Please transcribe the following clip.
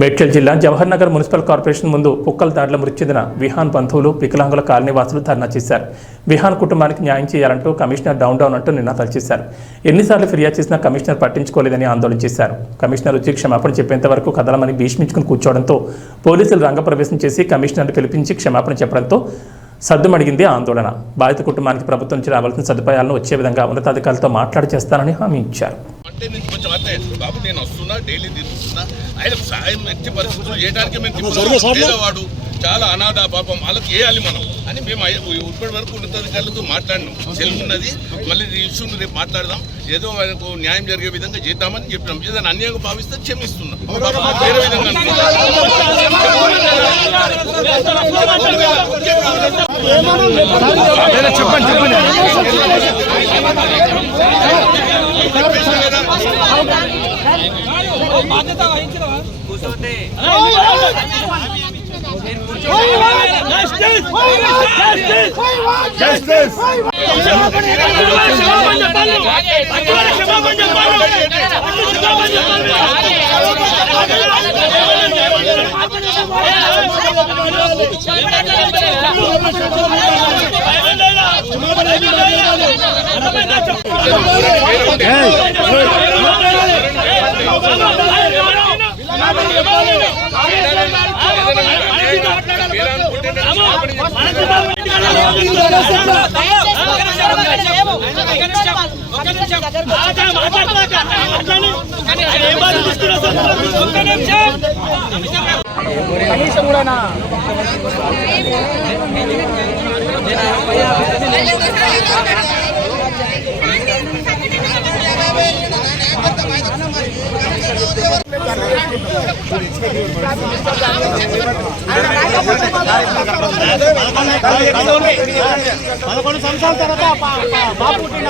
మేడ్చల్ జిల్లా Jawahar Nagar municipal corporation ముందు కుక్కల దాడిలో మృతి చెందిన విహాన్ బంధువులు వికలాంగుల కాలనీవాసులు ధర్నా చేశారు. విహాన్ కుటుంబానికి న్యాయం చేయాలంటూ కమిషనర్ డౌన్ అంటూ నినాదాలు చేశారు. ఎన్నిసార్లు ఫిర్యాదు చేసినా కమిషనర్ పట్టించుకోలేదని ఆందోళన చేశారు. కమిషనర్ వచ్చి క్షమాపణ చెప్పేంత వరకు కదలమని భీష్మించుకుని కూర్చోవడంతో పోలీసులు రంగప్రవేశం చేసి కమిషనర్ను పిలిపించి క్షమాపణ చెప్పడంతో సద్దుమడిగింది ఆందోళన. బాధిత కుటుంబానికి ప్రభుత్వం నుంచి రావాల్సిన సదుపాయాలను వచ్చే విధంగా ఉన్నతాధికారులతో మాట్లాడి చేస్తానని హామీ ఇచ్చారు. అంటే నేను కొంచెం అర్థం బాబు, నేను వస్తున్నా, డైలీ తిరుగుతున్నా, ఆయనకు సాయం ఎట్టి పరిస్థితులు చేయడానికి మేము పేదవాడు, చాలా అనాథ, పాపం వాళ్ళకి వేయాలి మనం అని మేము ఇప్పటి వరకు ఉన్నతాధికారులతో మాట్లాడినాం. సెలవు ఉన్నది, మళ్ళీ ఈ ఇష్యూని రేపు మాట్లాడదాం, ఏదో ఆయనకు న్యాయం జరిగే విధంగా చేద్దామని చెప్పినాం. ఏదైనా అన్యాయంగా భావిస్తే క్షమిస్తున్నాం. వేరే విధంగా బాధ్యత వహించవా కూర్చోండి. కనీసం కూడా పదకొండు సంవత్సరాల తర్వాత బాబు పుట్టిన